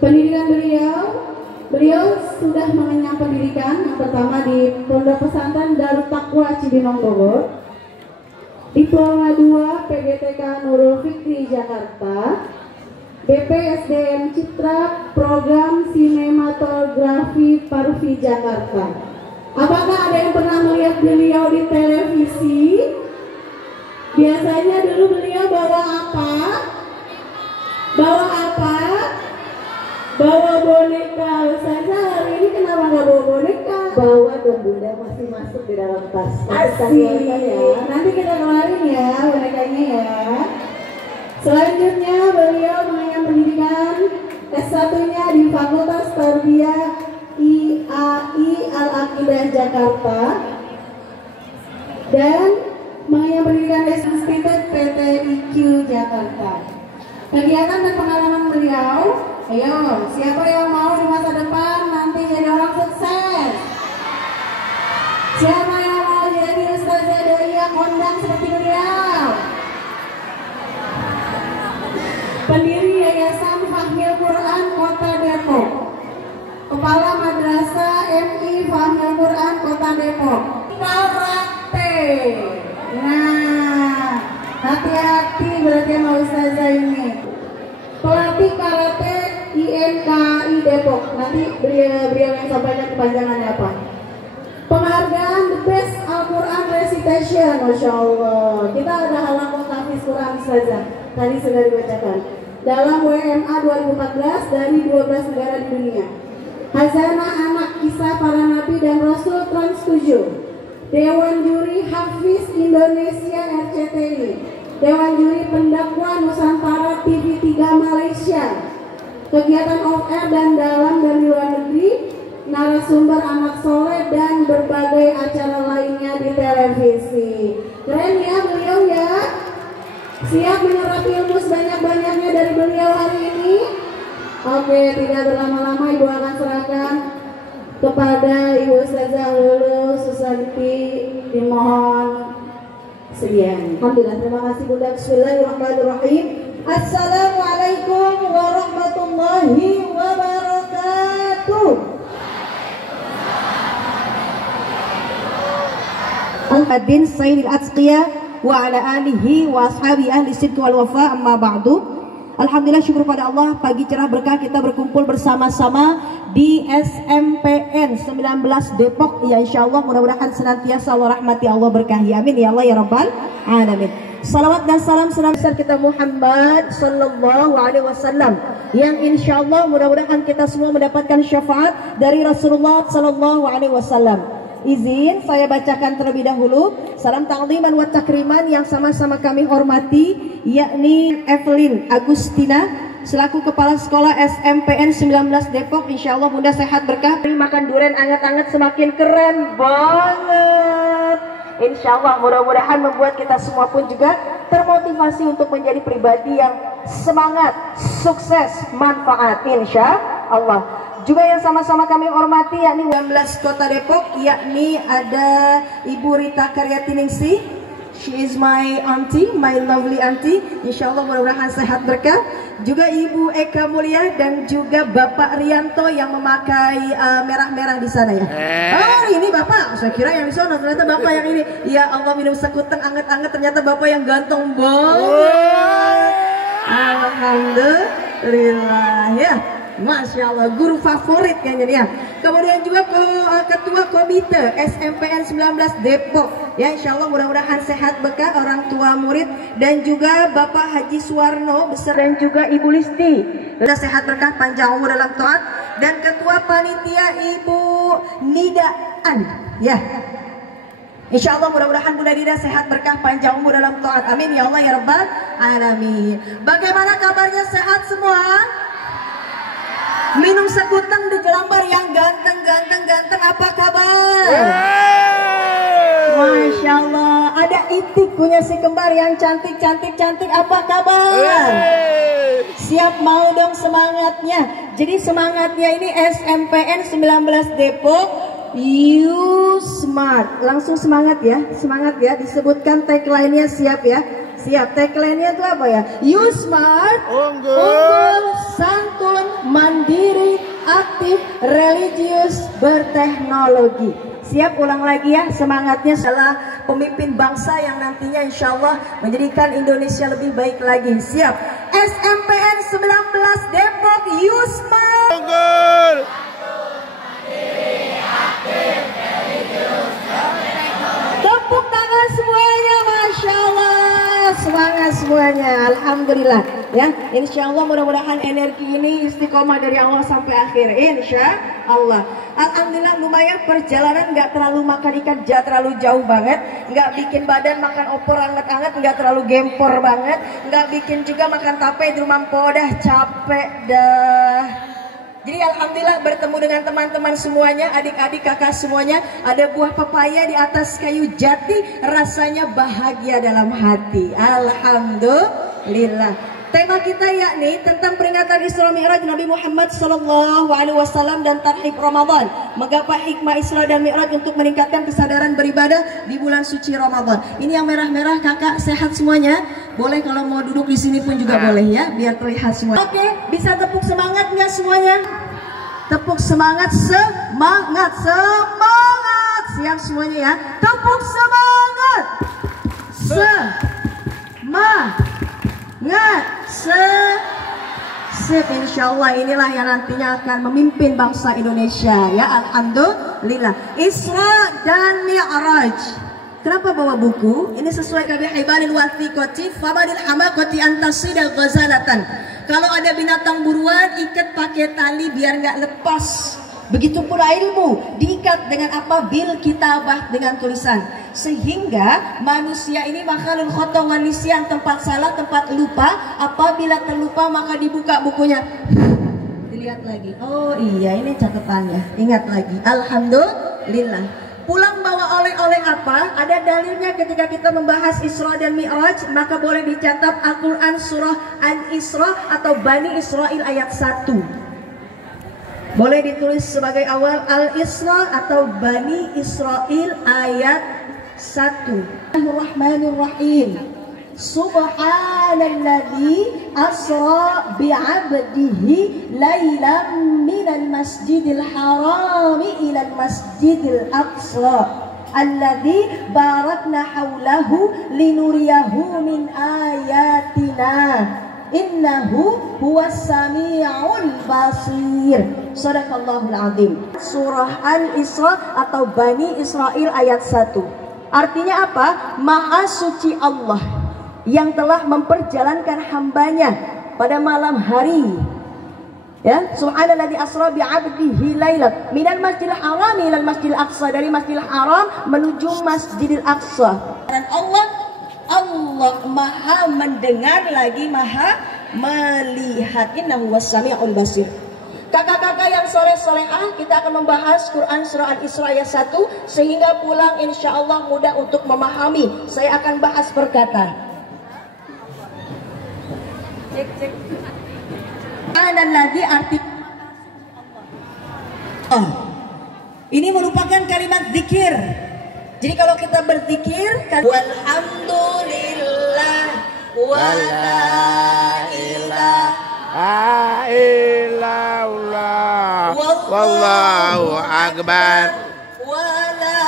Pendidikan beliau sudah mengenyang pendidikan yang pertama di Pondok Pesantren Darut Taqwa Cibinong Bogor, Diploma 2 PGTK Nurul Fikri Jakarta, BPSDM Citra Program Sinematografi Parvi Jakarta. Apakah ada yang pernah melihat beliau di televisi? Biasanya dulu beliau bawa apa? Bawa boneka. Saya hari ini kenapa nggak bawa boneka? Bawa dong bunda, masih masuk di dalam tas. Asik ya. Nanti kita keluarin ya bonekanya ya. Selanjutnya beliau mengenyam pendidikan S1-nya di Fakultas Tarbiyah IAI Al-Aqidah Jakarta dan mengenyam pendidikan Institut PTIQ Jakarta. Kegiatan dan pengalaman beliau, ayo siapa yang mau di masa depan nanti jadi orang sukses? Siapa yang mau jadi ustazah doi yang kondang seperti beliau? Pendiri Yayasan Fahmil Quran Kota Depok, Kepala Madrasah MI Fahmil Quran Kota Depok. Karate. Nah, hati-hati berarti sama ustazah ini. Pelatih karate INKI Depok. Nanti beliau yang sampaikan kepanjangannya apa. Penghargaan The Best Al-Quran Recitation. Masya Allah. Kita ada halaqah tahfiz Quran ustazah. Tadi sudah dibacakan. Dalam WMA 2014 dari 12 negara di dunia. Hazanah Anak Kisah Para Nabi dan Rasul Trans 7. Dewan Juri Hafiz Indonesia RCTI, Dewan Juri Pendakwa Nusantara TV3 Malaysia, kegiatan off-air dan dalam dan luar negeri, narasumber anak soleh dan berbagai acara lainnya di televisi. Keren ya beliau ya. Siap menyerap ilmu sebanyak-banyaknya dari beliau hari ini. Oke, tidak berlama-lama Ibu akan serahkan kepada Ibu Ustazah Lulu Susanti, dimohon sediaan. Alhamdulillah, terima kasih Bunda. Bismillahirrahmanirrahim. Assalamualaikum warahmatullahi wabarakatuh. Al-Adin Sayyidil Atqiyah wa ala alihi wa ashabi ahli sidq wal wafa, amma ba'du. Alhamdulillah, syukur pada Allah, pagi cerah berkah kita berkumpul bersama-sama di SMPN 19 Depok. Ya insya Allah mudah-mudahan senantiasa Allah rahmati, Allah berkahi, amin ya Allah ya rabbal alamin. Salawat dan salam besar kita Muhammad sallallahu alaihi wasallam, yang insya Allah mudah-mudahan kita semua mendapatkan syafaat dari Rasulullah sallallahu alaihi wasallam. Izin saya bacakan terlebih dahulu salam ta'ziman wa takriman yang sama-sama kami hormati, yakni Evelyn Agustina selaku Kepala Sekolah SMPN 19 Depok. Insya Allah Bunda sehat berkah, makan durian anget-anget semakin keren banget. Insya Allah mudah-mudahan membuat kita semua pun juga termotivasi untuk menjadi pribadi yang semangat, sukses, manfaat insya Allah. Juga yang sama-sama kami hormati yakni 19 Kota Depok, yakni ada Ibu Rita Karyatiningsih. She is my auntie, my lovely auntie. Insya Allah mudah-mudahan sehat berkah. Juga Ibu Eka Mulia dan juga Bapak Rianto yang memakai merah-merah di sana ya. Oh ini Bapak, saya kira yang di sana ternyata Bapak yang ini. Ya Allah, minum sekuteng anget-anget, ternyata Bapak yang ganteng banget. Alhamdulillah ya. Masya Allah, guru favorit kayaknya ya. Kemudian juga Ketua Komite SMPN 19 Depok. Ya insya Allah mudah-mudahan sehat berkah orang tua murid. Dan juga Bapak Haji Suwarno besar dan juga Ibu Listi. Sudah sehat berkah, panjang umur dalam taat. Dan Ketua Panitia Ibu Nidaan. Ya. Insya Allah mudah-mudahan Bunda Dina sehat, berkah, panjang umur dalam taat. Amin ya Allah ya Rabbal Alamin. Bagaimana kabarnya, sehat semua? Minum sekuteng di Jelambar yang ganteng apa kabar? Masya Allah. Ada Itik punya si kembar yang cantik apa kabar? Siap mau dong semangatnya. Jadi semangatnya ini SMPN 19 Depok. You smart, langsung semangat ya, disebutkan tagline-nya, siap ya, siap. Tagline-nya itu apa ya? You smart, unggul, santun, mandiri, aktif, religius, berteknologi. Siap, ulang lagi ya, semangatnya adalah pemimpin bangsa yang nantinya insya Allah menjadikan Indonesia lebih baik lagi. Siap, SMPN 19 Depok, you smart, unggul, tepuk tangan semuanya, Masya Allah, semangat semuanya, Alhamdulillah ya. Insya Allah mudah-mudahan energi ini istiqomah dari awal sampai akhir, Insya Allah. Alhamdulillah lumayan perjalanan, nggak terlalu makan ikan terlalu jauh banget, nggak bikin badan makan opor anget-anget, nggak terlalu gempor banget, nggak bikin juga makan tape di rumah podah capek dah. Jadi alhamdulillah bertemu dengan teman-teman semuanya, adik-adik kakak semuanya. Ada buah pepaya di atas kayu jati, rasanya bahagia dalam hati. Alhamdulillah. Tema kita yakni tentang peringatan Isra Mi'raj Nabi Muhammad SAW dan tarhib Ramadan. Menggapai hikmah Isra dan Mi'raj untuk meningkatkan kesadaran beribadah di bulan suci Ramadan. Ini yang merah-merah kakak, sehat semuanya? Boleh kalau mau duduk di sini pun juga boleh ya, biar terlihat semua. Oke, bisa tepuk semangat nggak semuanya? Tepuk semangat, semangat. Siap semuanya ya. Tepuk semangat. Insya Allah inilah yang nantinya akan memimpin bangsa Indonesia ya. Alhamdulillah. Isra dan Mi'raj. Kenapa bawa buku? Ini sesuai kabihibanil wathiqati famanil hamakati antasida ghazalatan. Kalau ada binatang buruan, ikat pakai tali biar nggak lepas. Begitu pula ilmu, diikat dengan apa? Bil kitabah, dengan tulisan. Sehingga manusia ini makhluk khata wan nisyan, tempat salah, tempat lupa. Apabila terlupa maka dibuka bukunya, dilihat lagi. Oh iya, ini catatannya. Ingat lagi. Alhamdulillah. Pulang bawa oleh-oleh apa? Ada dalilnya ketika kita membahas Isra dan Mi'raj, maka boleh dicatat Al-Quran surah An-Isra atau Bani Israil ayat 1. Boleh ditulis sebagai awal Al-Isra atau Bani Israil ayat 1. Bismillahirrahmanirrahim. Subhanalladzi asra bi'abdihi lailan minal masjidil harami ilal masjidil aqsa alladzi barakna haulahu linuriyahu min ayatina innahu huwas sami'ul basir. Shadaqallahul azim. Surah Al-Isra atau Bani Israil ayat 1. Artinya apa? Maha suci Allah yang telah memperjalankan hambanya pada malam hari. Ya, subhanalladzi asra bi'abdihi lailan minal masjidil haram ilal masjidil aqsa, dari Masjidil Haram menuju Masjidil Aqsa. Dan Allah maha mendengar lagi maha melihat. Innahu was-sami'ul basir. Kakak-kakak yang soleh-solehah, kita akan membahas Quran surah Al-Isra ayat 1 sehingga pulang insya Allah mudah untuk memahami. Saya akan bahas perkataan. Cek. Analladzi arti ini merupakan kalimat zikir. Jadi kalau kita berzikir kan walhamdulillah wala ilaha illallah wallahu akbar wala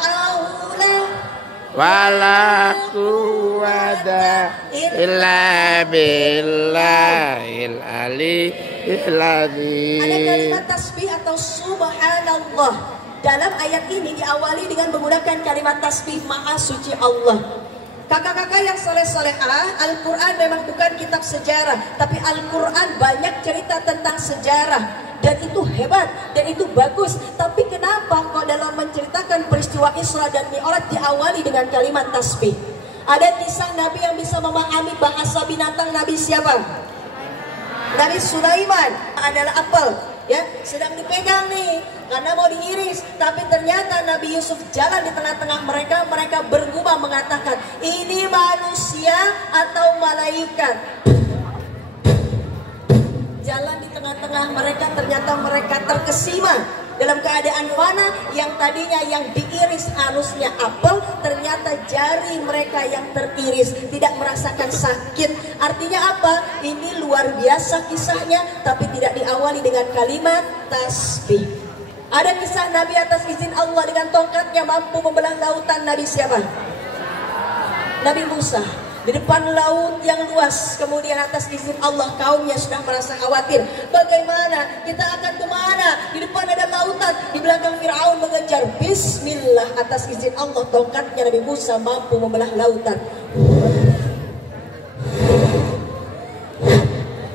haula wala quwwata illa billahil aliyyil azim. Ada kalimat tasbih atau subhanallah. Dalam ayat ini diawali dengan menggunakan kalimat tasbih, maha suci Allah. Kakak-kakak yang soleh-solehah, Al-Quran memang bukan kitab sejarah, tapi Al-Quran banyak cerita tentang sejarah. Dan itu hebat, dan itu bagus. Tapi kenapa kok dalam menceritakan peristiwa peristiwa Isra dan Mi'raj diawali dengan kalimat tasbih. Ada kisah Nabi yang bisa memahami bahasa binatang Nabi siapa? Nabi Sulaiman. Adalah apel, ya, sedang dipegang nih karena mau diiris, tapi ternyata Nabi Yusuf jalan di tengah-tengah mereka. Mereka bergumam mengatakan, ini manusia atau malaikat? Jalan di tengah-tengah mereka, ternyata mereka terkesima dalam keadaan fana. Yang tadinya yang diiris harusnya apel, ternyata jari mereka yang teriris, tidak merasakan sakit. Artinya apa? Ini luar biasa kisahnya, tapi tidak diawali dengan kalimat tasbih. Ada kisah Nabi atas izin Allah dengan tongkatnya mampu membelah lautan. Nabi siapa? Nabi Musa. Di depan laut yang luas, kemudian atas izin Allah kaumnya sudah merasa khawatir. Bagaimana? Kita akan kemana? Di depan ada lautan, di belakang Fir'aun mengejar. Bismillah, atas izin Allah tongkatnya Nabi Musa mampu membelah lautan.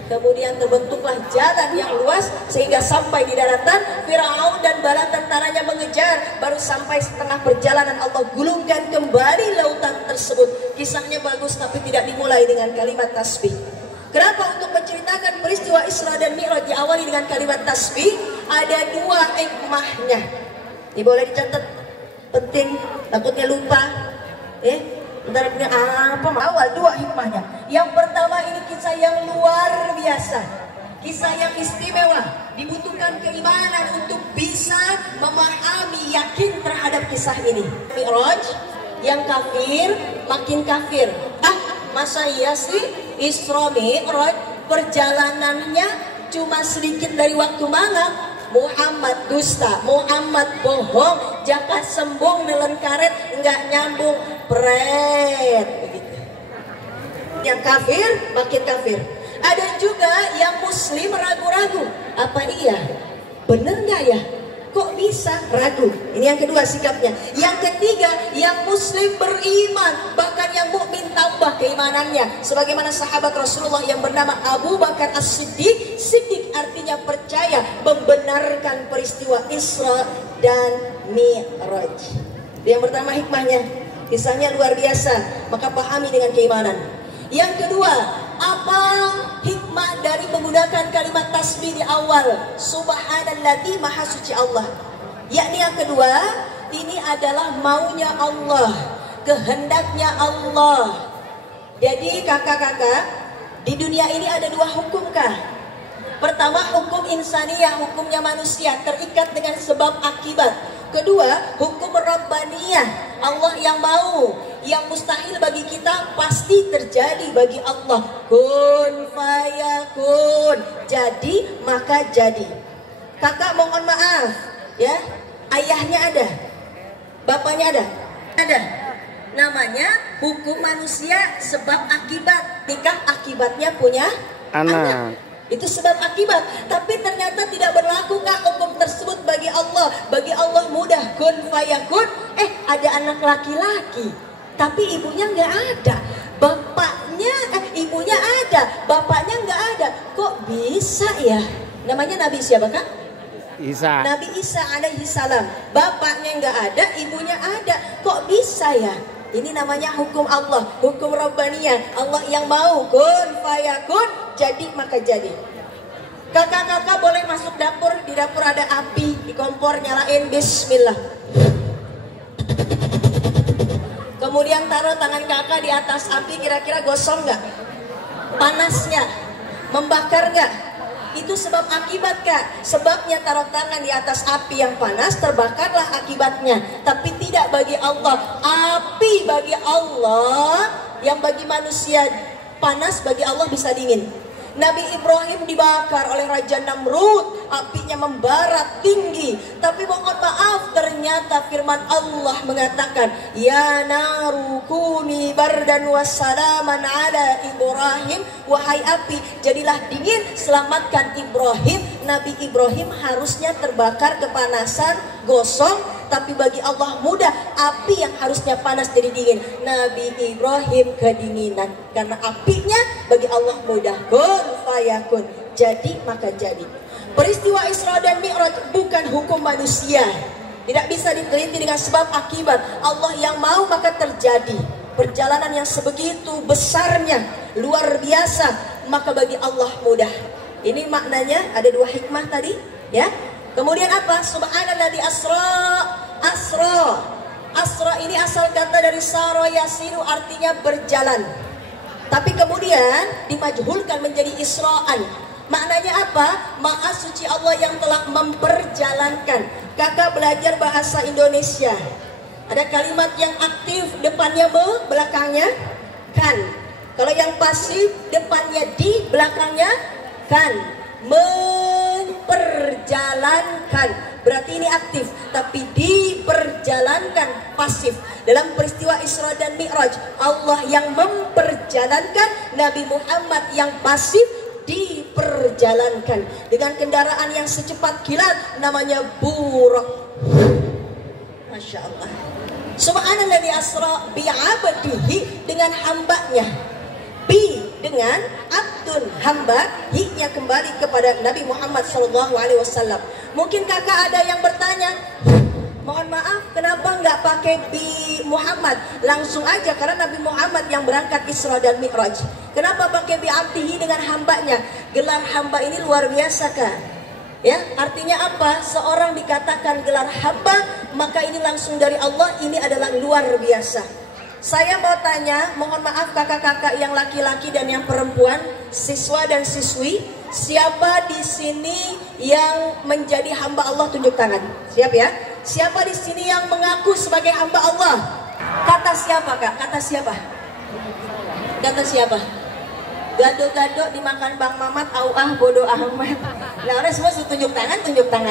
Kemudian terbentuklah jalan yang luas sehingga sampai di daratan. Fir'aun dan bala tentaranya mengejar. Baru sampai setengah perjalanan Allah gulungkan kembali lautan tersebut. Kisahnya bagus tapi tidak dimulai dengan kalimat tasbih. Kenapa? Untuk menceritakan peristiwa Isra dan Mi'raj diawali dengan kalimat tasbih. Ada dua hikmahnya. Ini boleh dicatat, penting, takutnya lupa. Bentar, apa awal dua hikmahnya. Yang pertama, ini kisah yang luar biasa, kisah yang istimewa. Dibutuhkan keimanan untuk bisa memahami, yakin terhadap kisah ini. Mi'raj, yang kafir makin kafir. Masa iya sih Isra Mi'raj perjalanannya cuma sedikit dari waktu malam. Muhammad dusta, Muhammad bohong, jakat sembung nelen karet, nggak nyambung, pret begitu. Yang kafir makin kafir. Ada juga yang muslim ragu-ragu, apa iya? Bener nggak ya? Kok bisa ragu? Ini yang kedua sikapnya. Yang ketiga, yang muslim beriman, bahkan yang mukmin tambah keimanannya. Sebagaimana sahabat Rasulullah yang bernama Abu Bakar As-Siddiq. Siddiq artinya percaya, membenarkan peristiwa Isra dan Mi'raj. Yang pertama hikmahnya, kisahnya luar biasa, maka pahami dengan keimanan. Yang kedua, apa hikmah dari menggunakan kalimat tasbih di awal? Subhanalladzi, maha suci Allah. Yakni yang kedua, ini adalah maunya Allah, kehendaknya Allah. Jadi kakak-kakak, di dunia ini ada dua hukumkah? Pertama, hukum insaniyah, hukumnya manusia, terikat dengan sebab akibat. Kedua, hukum Rabbaniyah, Allah yang mau, yang mustahil bagi kita pasti terjadi bagi Allah. Kun fayakun, jadi maka jadi. Kakak mohon maaf ya, ayahnya ada, bapaknya ada. Namanya hukum manusia sebab akibat. Nikah akibatnya punya anak. Itu sebab akibat. Tapi ternyata tidak berlaku kak hukum tersebut bagi Allah. Bagi Allah mudah, kun fayakun. Ada anak laki-laki, tapi ibunya nggak ada. Bapaknya, ibunya ada, bapaknya nggak ada. Kok bisa ya? Namanya Nabi siapa kak? Isa. Nabi Isa alaihi salam. Bapaknya nggak ada, ibunya ada. Kok bisa ya? Ini namanya hukum Allah, hukum Rabbaniyah. Allah yang mau, kun fayakun, jadi maka jadi. Kakak-kakak boleh masuk dapur. Di dapur ada api, di kompor nyalain, bismillah. Kemudian taruh tangan kakak di atas api, kira-kira gosong nggak? Panasnya, membakar nggak? Itu sebab akibat kak. Sebabnya taruh tangan di atas api yang panas, terbakarlah akibatnya. Tapi tidak bagi Allah. Api bagi Allah, yang bagi manusia panas, bagi Allah bisa dingin. Nabi Ibrahim dibakar oleh Raja Namrud, apinya membara tinggi. Tapi mohon maaf, ternyata firman Allah mengatakan, ya naru kuni bardan wassalaman ala Ibrahim. Wahai api, jadilah dingin, selamatkan Ibrahim. Nabi Ibrahim harusnya terbakar kepanasan, gosong, tapi bagi Allah mudah. Api yang harusnya panas jadi dingin, Nabi Ibrahim kedinginan. Karena apinya bagi Allah mudah. Kun fayakun, jadi maka jadi. Peristiwa Isra dan Mi'raj bukan hukum manusia. Tidak bisa diteliti dengan sebab akibat. Allah yang mau maka terjadi. Perjalanan yang sebegitu besarnya, luar biasa, maka bagi Allah mudah. Ini maknanya, ada dua hikmah tadi, ya. Kemudian apa? Subhanalladzi asra ini asal kata dari sara yasiru, artinya berjalan. Tapi kemudian dimajhulkan menjadi isra'an. Maknanya apa? Maha suci Allah yang telah memperjalankan. Kakak belajar bahasa Indonesia. Ada kalimat yang aktif, depannya belakangnya kan. Kalau yang pasif, depannya di, belakangnya kan. Memperjalankan, berarti ini aktif. Tapi diperjalankan, pasif. Dalam peristiwa Isra dan Mi'raj, Allah yang memperjalankan, Nabi Muhammad yang pasif diperjalankan dengan kendaraan yang secepat kilat, namanya buraq. Masya Allah. Subhanalladzi asra bi'abdihi, dengan hambanya. Bi dengan abdun, hamba, hi-nya kembali kepada Nabi Muhammad SAW. Mungkin kakak ada yang bertanya, mohon maaf, kenapa nggak pakai bi Muhammad? Langsung aja, karena Nabi Muhammad yang berangkat Isra dan Mi'raj. Kenapa pakai bi abdihi dengan hambanya? Gelar hamba ini luar biasa kan? Ya, artinya apa? Seorang dikatakan gelar hamba, maka ini langsung dari Allah, ini adalah luar biasa. Saya mau tanya, mohon maaf kakak-kakak yang laki-laki dan yang perempuan, siswa dan siswi, siapa di sini yang menjadi hamba Allah? Tunjuk tangan. Siap ya? Siapa di sini yang mengaku sebagai hamba Allah? Kata siapa kak? Kata siapa? Kata siapa? Gado-gado dimakan Bang Mamat, bodoh amat. Nah orang semua tunjuk tangan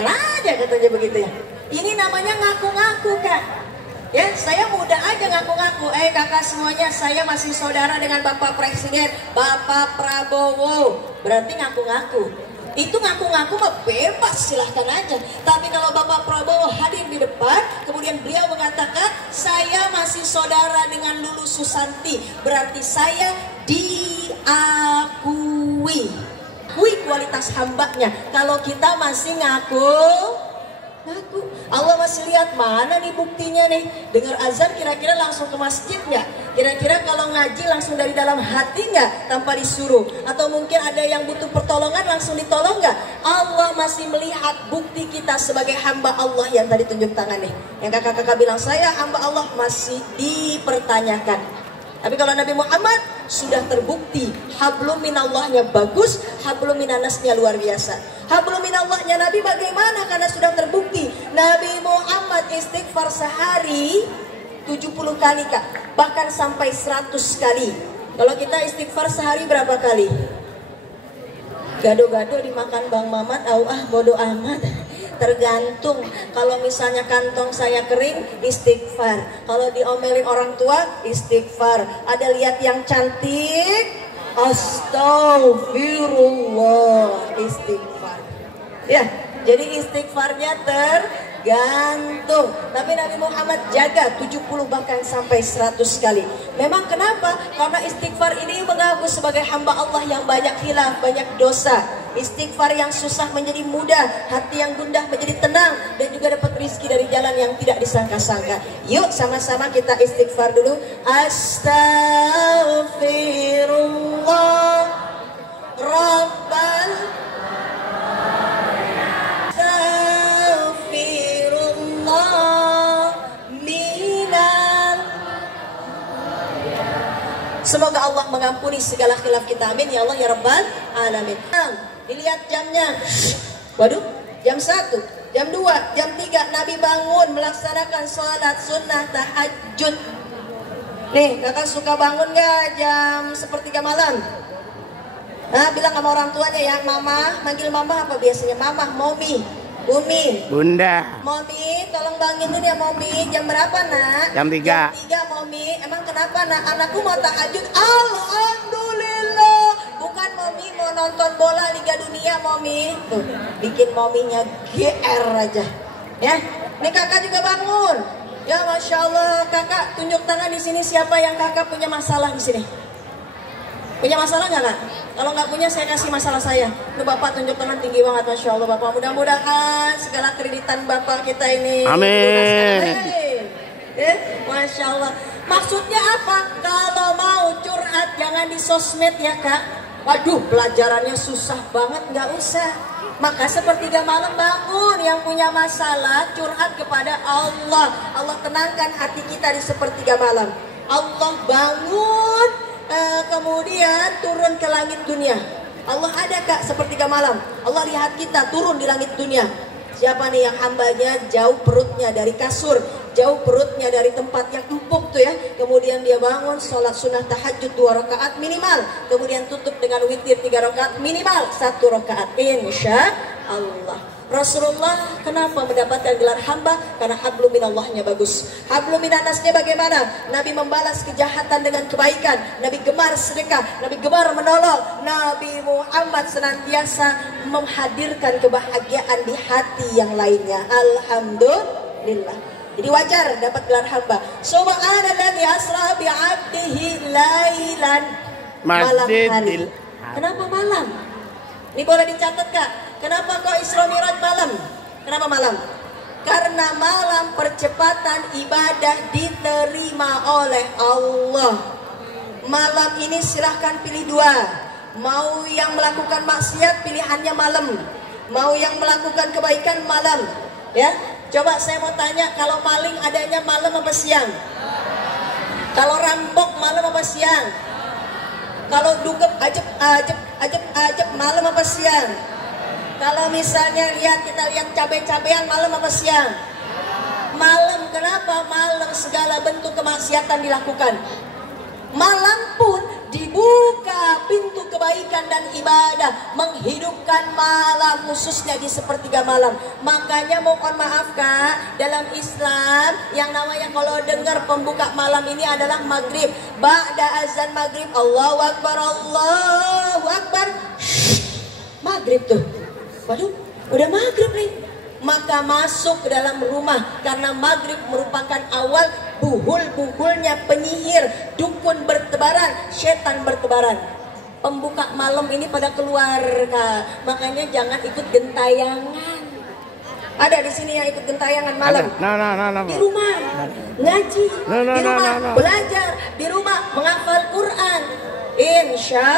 aja katanya begitu ya. Ini namanya ngaku-ngaku kak. Ya, saya muda aja ngaku-ngaku. Kakak semuanya, saya masih saudara dengan Bapak Presiden, Bapak Prabowo. Berarti ngaku-ngaku. Itu ngaku-ngaku mah bebas, silahkan aja. Tapi kalau Bapak Prabowo hadir di depan, kemudian beliau mengatakan, saya masih saudara dengan Lulu Susanti, berarti saya diakui. Akui kualitas hambanya. Kalau kita masih ngaku, Allah masih lihat mana nih buktinya nih. Dengar azan kira-kira langsung ke masjid nggak? Kira-kira kalau ngaji langsung dari dalam hati nggak tanpa disuruh? Atau mungkin ada yang butuh pertolongan langsung ditolong nggak? Allah masih melihat bukti kita sebagai hamba Allah yang tadi tunjuk tangan nih. Yang kakak-kakak bilang saya hamba Allah, masih dipertanyakan. Tapi kalau Nabi Muhammad sudah terbukti hablum minallahnya bagus, hablum minannasnya luar biasa. Hablum minallahnya Nabi bagaimana? Karena sudah terbukti Nabi Muhammad istighfar sehari 70 kali kak, bahkan sampai 100 kali. Kalau kita istighfar sehari berapa kali? Gado-gado dimakan Bang Mamat, bodoh amat. Tergantung, kalau misalnya kantong saya kering, istighfar. Kalau diomelin orang tua, istighfar. Ada lihat yang cantik, astagfirullah, istighfar. Ya, jadi istighfarnya tergantung. Tapi Nabi Muhammad jaga 70 bahkan sampai 100 kali. Memang kenapa? Karena istighfar ini mengaku sebagai hamba Allah yang banyak hilaf, banyak dosa. Istighfar yang susah menjadi mudah, hati yang gundah menjadi tenang, dan juga dapat rezeki dari jalan yang tidak disangka-sangka. Yuk sama-sama kita istighfar dulu. Astaghfirullah Rabbal Astaghfirullah minal. Semoga Allah mengampuni segala khilaf kita, amin ya Allah ya Rabbal Alamin. Dilihat jamnya, waduh, jam 1, jam 2, jam 3 Nabi bangun melaksanakan sholat sunnah tahajud. Nih kakak suka bangun gak jam sepertiga malam? Nah bilang sama orang tuanya ya, mama, manggil mama apa biasanya? Mama, momi, bumi, bunda. Momi, tolong bangunin ya momi. Jam berapa nak? Jam 3. Jam 3 momi. Emang kenapa nak? Anakku mau tahajud. Alhamdulillah. Bukan momi mau nonton bola Liga Dunia momi. Tuh, bikin mominya GR aja. Ya, nih kakak juga bangun. Ya Masya Allah, kakak tunjuk tangan di sini siapa yang kakak punya masalah di sini? Punya masalah nggak kak? Kalau nggak punya saya kasih masalah saya. Lu Bapak tunjuk tangan tinggi banget, Masya Allah Bapak. Mudah-mudahan segala kreditan Bapak kita ini. Amin. Masya Allah. Maksudnya apa? Kalau mau curhat jangan di sosmed ya Kak. Waduh, pelajarannya susah banget, nggak usah. Maka sepertiga malam bangun, yang punya masalah curhat kepada Allah. Allah tenangkan hati kita di sepertiga malam. Allah bangun, kemudian turun ke langit dunia. Allah ada Kak sepertiga malam. Allah lihat kita turun di langit dunia. Siapa nih yang hambanya jauh perutnya dari kasur, jauh perutnya dari tempat yang empuk tuh ya. Kemudian dia bangun, sholat sunnah tahajud 2 rakaat minimal. Kemudian tutup dengan witir 3 rakaat minimal, 1 rakaat insya Allah. Rasulullah kenapa mendapatkan gelar hamba? Karena hablum minallahnya bagus. Hablum minannasnya bagaimana? Nabi membalas kejahatan dengan kebaikan. Nabi gemar sedekah. Nabi gemar menolong. Nabi Muhammad senantiasa menghadirkan kebahagiaan di hati yang lainnya. Alhamdulillah. Jadi wajar dapat gelar hamba. Subhanalladzi asra bi'abdihi lailan, malam hari. Kenapa malam? Ini boleh dicatat Kak. Kenapa kok Isra Mi'raj malam? Kenapa malam? Karena malam percepatan ibadah diterima oleh Allah. Malam ini silahkan pilih 2. Mau yang melakukan maksiat pilihannya malam. Mau yang melakukan kebaikan malam. Ya, coba saya mau tanya, kalau maling adanya malam apa siang? Kalau rampok malam apa siang? Kalau dugep ajep malam apa siang? Kalau misalnya kita lihat cabai-cabean malam apa siang? Malam. Kenapa? Malam segala bentuk kemaksiatan dilakukan. Malam pun dibuka pintu kebaikan dan ibadah, menghidupkan malam khususnya di sepertiga malam. Makanya mohon maaf Kak, dalam Islam yang namanya kalau dengar pembuka malam ini adalah maghrib. Ba'da azan maghrib, Allahu Akbar, Allahu Akbar. Maghrib tuh. Waduh, udah maghrib nih. Maka masuk ke dalam rumah, karena maghrib merupakan awal buhul-buhulnya penyihir, dukun bertebaran, setan bertebaran. Pembuka malam ini pada keluar Kak. Makanya jangan ikut gentayangan. Ada di sini yang ikut gentayangan malam? Di rumah ngaji, di rumah belajar, di rumah menghafal Quran. Insya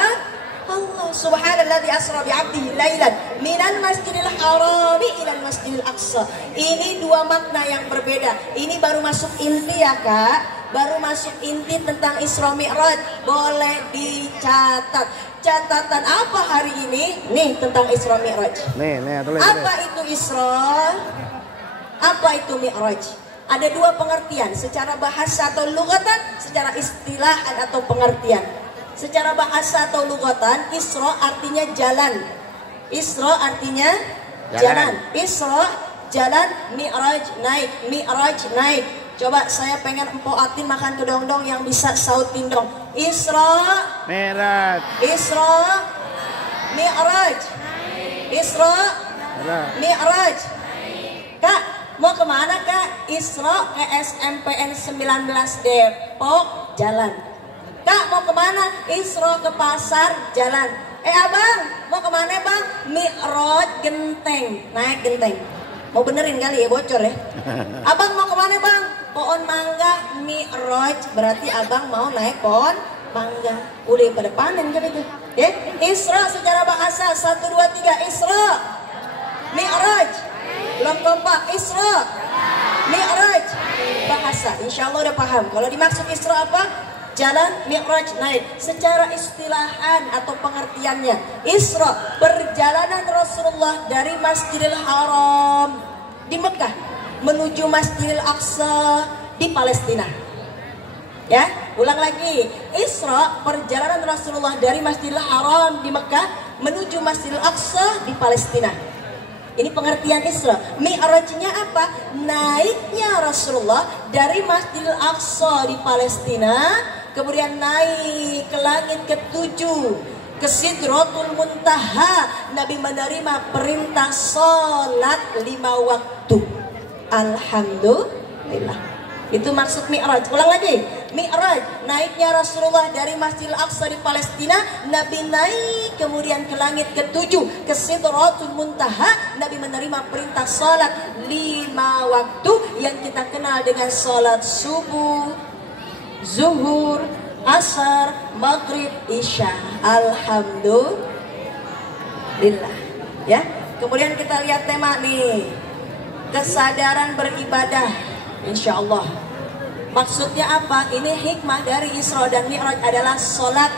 Allah. Subhanalladzi asra bi'abdihi lailan minal masjidil harami ilal masjidil aqsa. Ini 2 makna yang berbeda. Ini baru masuk inti ya Kak. Baru masuk inti tentang Isra Mi'raj. Boleh dicatat. Catatan apa hari ini? Nih tentang Isra Mi'raj. Tulis. Apa itu Isra? Apa itu Mi'raj? Ada 2 pengertian, secara bahasa atau lugatan, secara istilahan atau pengertian. Secara bahasa atau lugatan, Isra artinya jalan. Isra artinya jalan. Isra jalan, Mi'raj naik, Mi'raj naik. Coba saya pengen empoatin makan kedong-dong yang bisa sautin dong. Isra Mi'raj. Isra Mi'raj. Isra Mi'raj. Kak, mau kemana Kak? Isra ke SMPN 19 Depok, jalan. Kak mau kemana? Isra ke pasar, jalan. Abang mau kemana Bang? Mi'raj genteng, naik genteng. Mau benerin kali ya, bocor ya. Abang mau kemana Bang? Pohon mangga. Mi'raj berarti abang mau naik pohon mangga. Udah pada panen kan itu ya. Isra secara bahasa 1, 2, 3. Isra Mi'raj. Belum kompak. Isra Mi'raj. Bahasa insya Allah udah paham. Kalau dimaksud Isra apa? Jalan, Mi'raj naik. Secara istilahan atau pengertiannya, Isra perjalanan Rasulullah dari Masjidil Haram di Mekah menuju Masjidil Aqsa di Palestina. Ya, ulang lagi. Isra perjalanan Rasulullah dari Masjidil Haram di Mekah menuju Masjidil Aqsa di Palestina. Ini pengertian Isra. Mi'rajnya apa? Naiknya Rasulullah dari Masjidil Aqsa di Palestina, kemudian naik ke langit ke-7, ke Sidratul Muntaha. Nabi menerima perintah sholat 5 waktu. Alhamdulillah. Itu maksud Mi'raj. Ulang lagi. Mi'raj, naiknya Rasulullah dari Masjidil Aqsa di Palestina. Nabi naik kemudian ke langit ke-7, ke Sidratul Muntaha. Nabi menerima perintah salat 5 waktu yang kita kenal dengan salat subuh, zuhur, asar, maghrib, isya. Alhamdulillah. Ya. Kemudian kita lihat tema nih, kesadaran beribadah. Insya Allah. Maksudnya apa? Ini hikmah dari Isra dan Mi'raj adalah sholat.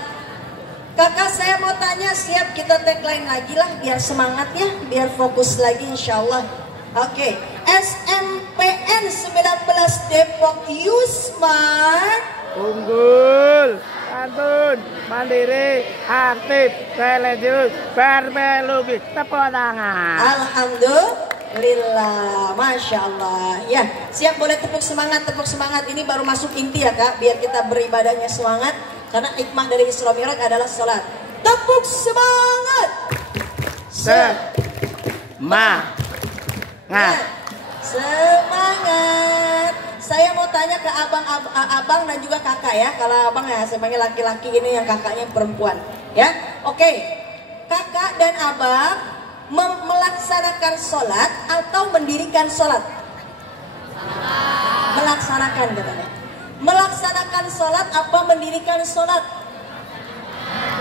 Kakak saya mau tanya, siap kita tagline lagi lah biar semangat ya, biar fokus lagi insya Allah. Oke, SMPN 19 Depok Yusman Unggul, santun, mandiri, aktif, religius, bermelubis, tepuk tangan. Alhamdulillah, Masya Allah. Ya, siap, boleh tepuk semangat. Ini baru masuk inti ya kak, biar kita beribadahnya semangat. Karena hikmah dari Isra Mi'raj adalah sholat. Tepuk semangat. Semangat. Saya mau tanya ke abang dan juga kakak ya. Kalau abang ya, saya panggil laki-laki, ini yang kakaknya perempuan. Ya, oke. Kakak dan abang melaksanakan sholat atau mendirikan sholat? Melaksanakan katanya. Melaksanakan sholat apa mendirikan sholat?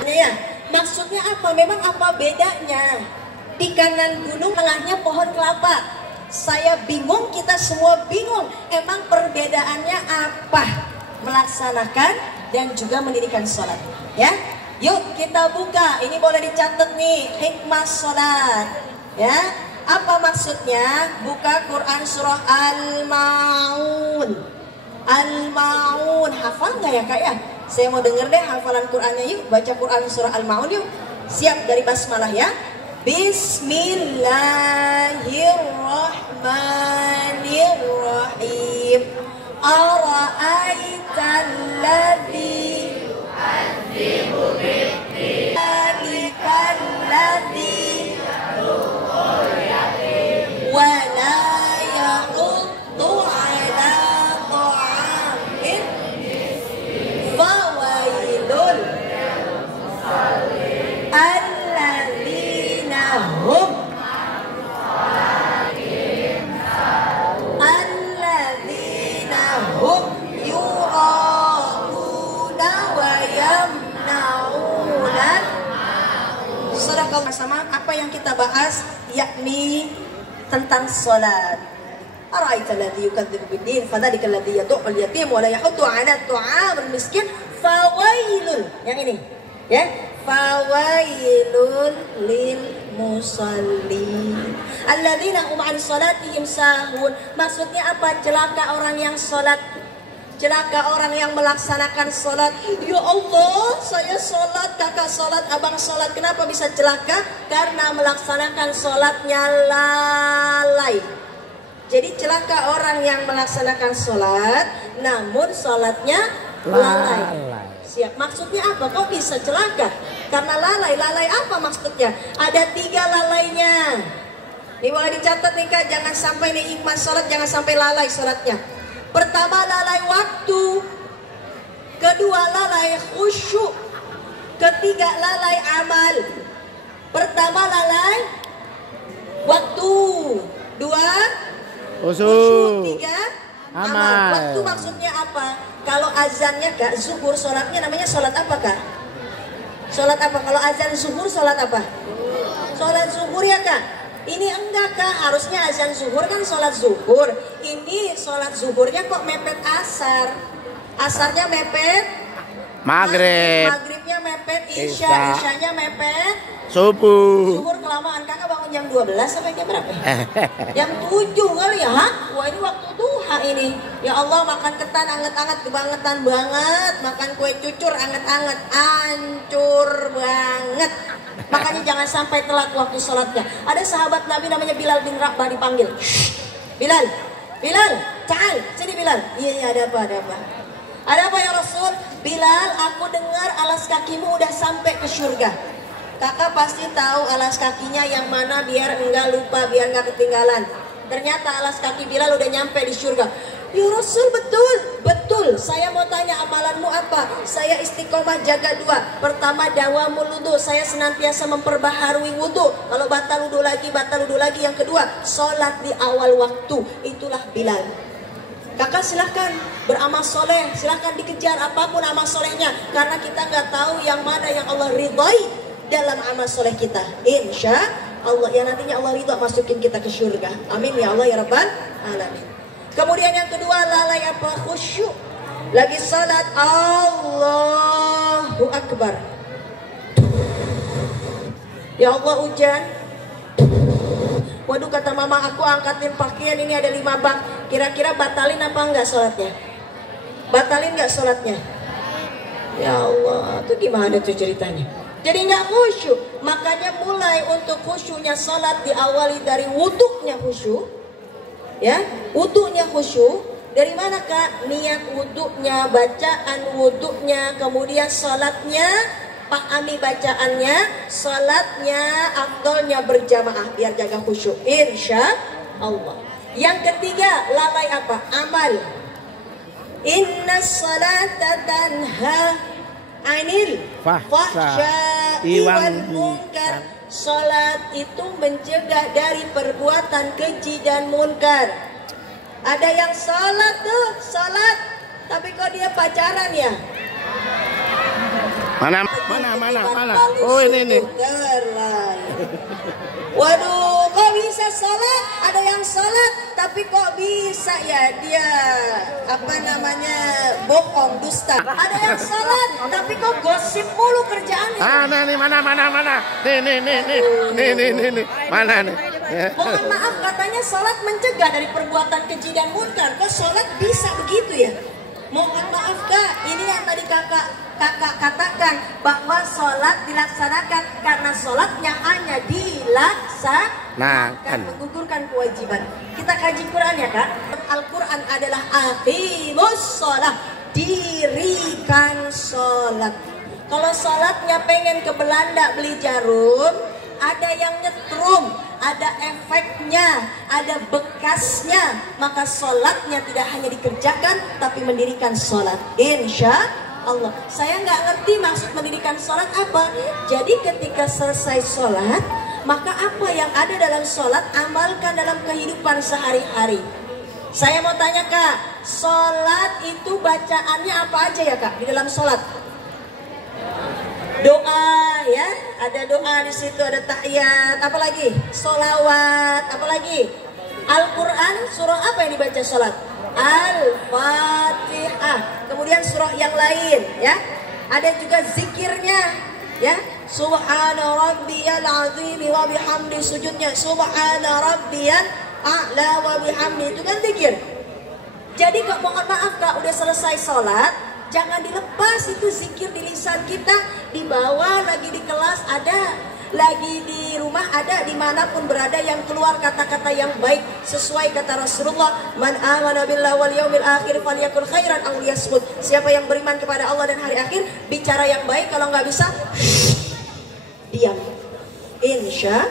Ya, maksudnya apa? Memang apa bedanya? Di kanan gunung, tengahnya pohon kelapa. Saya bingung, kita semua bingung. Emang perbedaannya apa? Melaksanakan dan juga mendirikan sholat. Ya, yuk kita buka. Ini boleh dicatat nih, hikmah sholat. Ya, apa maksudnya? Buka Quran surah Al-Maun. Al-Maun, hafal nggak ya kak ya? Saya mau denger deh hafalan Qurannya, yuk baca Quran surah Al-Maun yuk. Siap, dari basmalah ya. Bismillahirrahmanirrahim. Ara'aital ladzi yu'adzibu bid-din, dzalikal ladzi yad'ul yatim wa la yahuddu 'ala ta'amil miskin fawailul lil musallin alladzina hum yura'una wa yamna'una. Sama apa yang kita bahas, yakni tentang sholat. Ara'aita alladzi yukadzibu bid-din fadzalika alladzi yad'ul yatim wa la yahuddu 'ala ta'amil miskin fawailun. Yang ini ya, fawailun lil musallin alladzina hum 'an salatihim sahun. Maksudnya apa? Celaka orang yang sholat, celaka orang yang melaksanakan sholat. Ya Allah, saya sholat, kakak sholat, abang sholat. Kenapa bisa celaka? Karena melaksanakan sholatnya lalai. Jadi celaka orang yang melaksanakan sholat namun sholatnya lalai. Siap, maksudnya apa? Kok bisa celaka? Karena lalai. Lalai apa maksudnya? Ada 3 lalainya. Ini boleh dicatat nih kak, jangan sampai nih hikmah sholat, jangan sampai lalai sholatnya. Pertama, lalai waktu. Kedua, lalai khusyuk. Ketiga, lalai amal. Pertama, lalai waktu. 2, khusyuk. 3, amal. Waktu maksudnya apa? Kalau azannya kak, zuhur, sholatnya namanya sholat apa kak? Sholat apa? Kalau azan zuhur, sholat apa? Sholat zuhur ya kak? Ini enggak kak, harusnya azan zuhur kan sholat zuhur. Ini sholat zuhurnya kok mepet asar. Asarnya mepet Maghrib. Maghribnya mepet isya. Isyanya mepet Subuh. zuhur. Kelamaan, kakak bangun jam 12 sampai jam berapa? Jam 7 kali ya? Hah? Wah, ini waktu duha ini. Ya Allah, makan ketan anget-anget, kebangetan banget. Makan kue cucur anget-anget, ancur banget. Makanya jangan sampai telat waktu sholatnya. Ada sahabat Nabi namanya Bilal bin Rabah, dipanggil. Bilal, Ta'al, sini Bilal. Iya, ada apa? Ada apa ya Rasul? Bilal, aku dengar alas kakimu udah sampai ke surga. Kakak pasti tahu alas kakinya yang mana biar enggak lupa, biar enggak ketinggalan. Ternyata alas kaki Bilal udah nyampe di surga. Ya Rasul, betul. Saya mau tanya, amalanmu apa? Saya istiqomah jaga 2. Pertama, dawamul wudu. Saya senantiasa memperbaharui wudu. Kalau batal wudu lagi. Yang kedua, sholat di awal waktu. Itulah Bilal. Kakak silahkan beramal soleh, silahkan dikejar apapun amal solehnya, karena kita nggak tahu yang mana yang Allah ridhoi dalam amal soleh kita. Insya Allah ya, nantinya Allah ridho masukin kita ke surga. Amin ya Allah ya Rabbal Alamin. Kemudian yang kedua, lalai apa? Khusyuk. Lagi salat, Allahu Akbar. Ya Allah, hujan. Waduh, kata mama aku angkatin pakaian, ini ada 5 bak. Kira-kira batalin apa enggak sholatnya? Batalin enggak sholatnya? Ya Allah, itu gimana tuh ceritanya? Jadi enggak khusyuk. Makanya mulai untuk khusyuknya sholat diawali dari wuduknya khusyuk. Ya, wuduknya khusyuk. Dari mana Kak? Niat wuduknya, bacaan wuduknya, kemudian sholatnya, pahami bacaannya, salatnya, afdolnya berjamaah biar jaga khusyuk. Insya Allah. Yang ketiga, lalai apa? Amal. Inna salata tanha anil fahsya'i wal munkar. Salat itu mencegah dari perbuatan keji dan munkar. Ada yang salat tuh, salat, tapi kok dia pacaran ya? Mana? Oh ini. Waduh, kok bisa sholat? Ada yang sholat, tapi kok bisa ya dia bohong, dusta. Ada yang sholat, tapi kok gosip mulu kerjaannya. Nih, mana? Nih. Mana nih? Mohon maaf, katanya sholat mencegah dari perbuatan keji dan munkar. Kok sholat bisa begitu ya? Mohon maaf Kak, ini yang tadi kakak katakan bahwa sholat dilaksanakan karena sholatnya hanya dilaksanakan, menggugurkan kewajiban. Kita kaji Quran ya Kak. Al-Quran adalah aqimus sholat, dirikan sholat. Kalau sholatnya pengen ke Belanda beli jarum, ada yang nyetrum, ada efeknya, ada bekasnya, maka sholatnya tidak hanya dikerjakan tapi mendirikan sholat. Insya Allah. Saya nggak ngerti maksud mendirikan sholat apa. Jadi ketika selesai sholat, maka apa yang ada dalam sholat amalkan dalam kehidupan sehari-hari. Saya mau tanya Kak, sholat itu bacaannya apa aja ya Kak di dalam sholat? Doa ya, ada doa di situ, ada tahiyat, apalagi sholawat, apalagi Al-Quran. Surah apa yang dibaca sholat? Al-Fatihah. Kemudian surah yang lain ya, ada juga zikirnya ya, Subhana rabbiyal azim wa bihamdi, sujudnya Subhana rabbiyal a'la wa bihamdi, itu kan zikir. Jadi kok mohon maaf Kak, udah selesai sholat, jangan dilepas itu zikir di lisan kita, dibawa lagi di kelas ada, lagi di rumah ada, dimanapun berada, yang keluar kata-kata yang baik sesuai kata Rasulullah, man amana billahi wal yaumil akhir falyakul khairan aw liyasmut. Siapa yang beriman kepada Allah dan hari akhir, bicara yang baik, kalau nggak bisa diam. Insya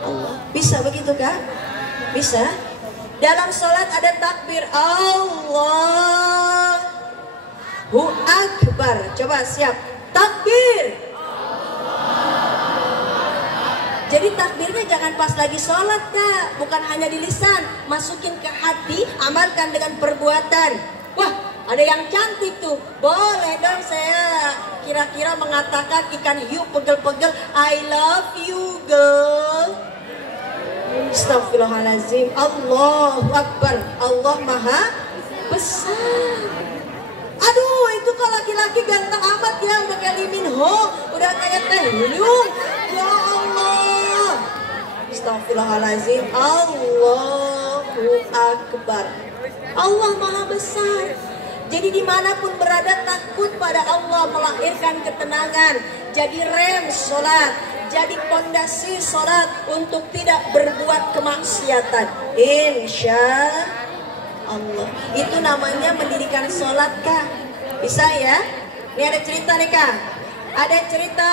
Allah. Bisa begitu Kak? Bisa. Dalam sholat ada takbir Allahu Akbar. Coba siap. Takbir. Jadi takbirnya jangan pas lagi sholat Kak, bukan hanya di lisan, masukin ke hati, amalkan dengan perbuatan. Wah, ada yang cantik tuh, boleh dong saya kira-kira mengatakan ikan hiu pegel-pegel, I love you girl. Astagfirullahaladzim, Allahu Akbar, Allah Maha Besar. Aduh, itu kok laki-laki ganteng amat ya, udah kayak Lee Min Ho, udah kayak Taehyung. Ya Allah. Astagfirullahaladzim, Allahu Akbar. Allah Maha Besar. Jadi dimanapun berada, takut pada Allah melahirkan ketenangan. Jadi rem sholat, jadi pondasi sholat untuk tidak berbuat kemaksiatan. Insya Allah. Itu namanya mendirikan sholat Kak. Bisa ya? Ini ada cerita nih Kak. Ada cerita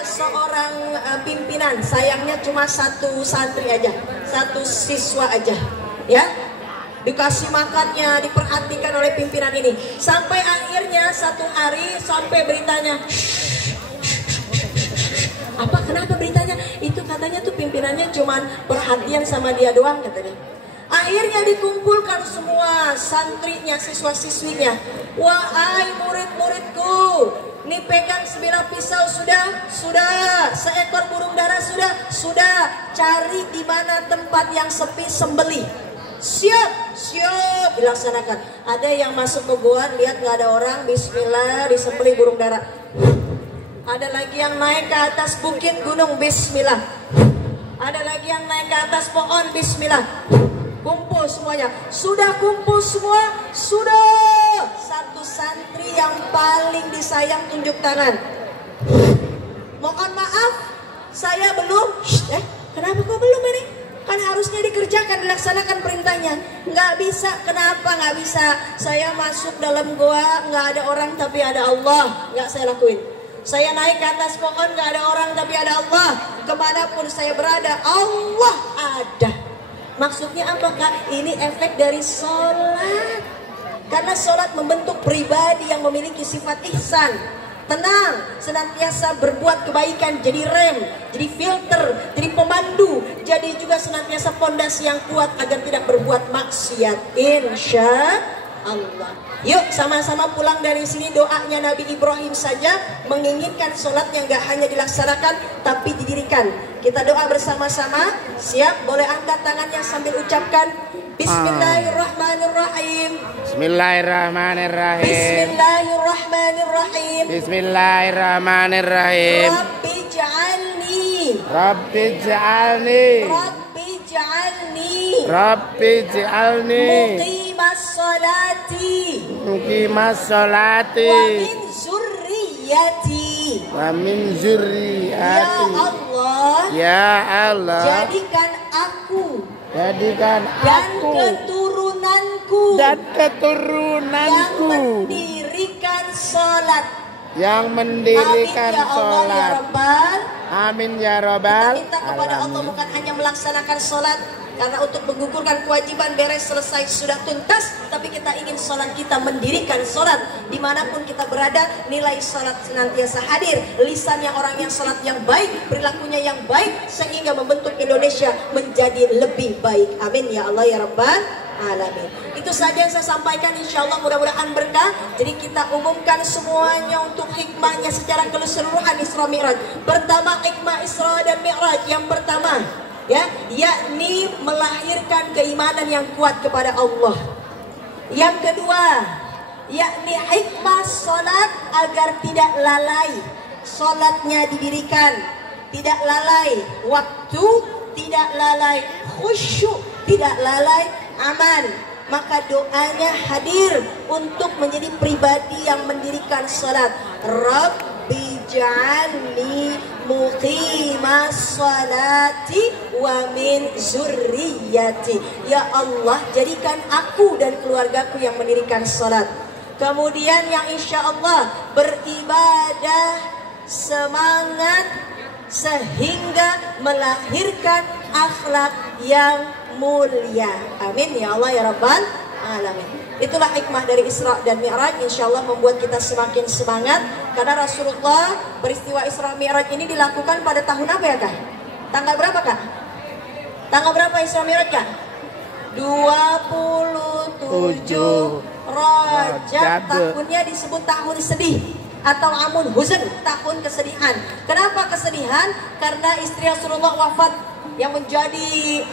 seorang pimpinan, sayangnya cuma satu santri aja, satu siswa aja, ya. dikasih makannya, diperhatikan oleh pimpinan ini. Sampai akhirnya satu hari sampai beritanya, apa kenapa beritanya? Itu katanya tuh pimpinannya cuman perhatian sama dia doang katanya. Akhirnya dikumpulkan semua santrinya, siswa-siswinya. Wahai murid-muridku, nih pegang sebilah pisau sudah, seekor burung dara sudah, cari di mana tempat yang sepi sembeli. Siap, dilaksanakan. Ada yang masuk ke gua, lihat nggak ada orang, bismillah, disembeli burung dara. Ada lagi yang naik ke atas bukit gunung, bismillah. Ada lagi yang naik ke atas pohon, bismillah. Kumpul semuanya. Sudah kumpul semua? Sudah. Satu santri yang paling disayang tunjuk tangan. Mohon maaf, saya belum. Kenapa kok belum ini? Kan harusnya dikerjakan, dilaksanakan perintahnya. Nggak bisa, kenapa nggak bisa? Saya masuk dalam goa, nggak ada orang tapi ada Allah. Nggak saya lakuin. Saya naik ke atas pohon, nggak ada orang tapi ada Allah. Kemanapun saya berada, Allah ada. Maksudnya apakah? Ini efek dari sholat. Karena sholat membentuk pribadi yang memiliki sifat ihsan. Tenang, senantiasa berbuat kebaikan, jadi rem, jadi filter, jadi pemandu, jadi juga senantiasa pondasi yang kuat agar tidak berbuat maksiat. Insya Allah. Yuk sama-sama pulang dari sini, doanya Nabi Ibrahim saja menginginkan sholat yang gak hanya dilaksanakan tapi didirikan. Kita doa bersama-sama. Siap? Boleh angkat tangannya sambil ucapkan Bismillahirrahmanirrahim. Bismillahirrahmanirrahim. Bismillahirrahmanirrahim. Bismillahirrahmanirrahim. Rabbi ja'alni. Rabbi ja'alni. Rabbi ja'alni. Rabbi ja'alni. Muqimas salati. Muqimas salati. Wa min zurriyati. Wa min Ya zurriyati. Allah, Ya Allah, jadikan aku jadikan dan aku keturunanku dan yang keturunanku mendirikan sholat. yang Amin mendirikan ya Allah ya sholat. Rabbal. Amin ya Kita Rabbal minta kepada Allah alamin. bukan hanya melaksanakan sholat, karena untuk menggugurkan kewajiban beres selesai sudah tuntas, tapi kita ingin sholat kita mendirikan sholat dimanapun kita berada. Nilai sholat senantiasa hadir, lisannya orang yang sholat yang baik, perilakunya yang baik, sehingga membentuk Indonesia menjadi lebih baik. Amin ya Allah ya Rabbal alamin. Itu saja yang saya sampaikan, insya Allah mudah-mudahan berkah. Jadi kita umumkan semuanya untuk hikmahnya secara keseluruhan Isra Mi'raj. Pertama, hikmah Isra dan Mi'raj yang pertama, ya, yakni melahirkan keimanan yang kuat kepada Allah. Yang kedua, yakni hikmah sholat agar tidak lalai. Sholatnya didirikan, tidak lalai waktu, tidak lalai khusyuk, tidak lalai aman. Maka doanya hadir untuk menjadi pribadi yang mendirikan sholat. Rabbi ja'alni muqimas sholati wa min zurriyati. Ya Allah, jadikan aku dan keluargaku yang mendirikan sholat. Kemudian yang insya Allah beribadah semangat sehingga melahirkan akhlak yang mulia. Amin ya Allah ya Rabbal alamin. Itulah hikmah dari Isra dan Mi'raj. Insya Allah membuat kita semakin semangat, karena Rasulullah peristiwa Isra Mi'raj ini dilakukan pada tahun apa ya Kak? Tanggal berapa Kak? Tanggal berapa Isra Mi'raj Kak? 27 Rajab. Tahunnya disebut tahun sedih atau amun huzn, tahun kesedihan. Kenapa kesedihan? Karena istri Rasulullah wafat, yang menjadi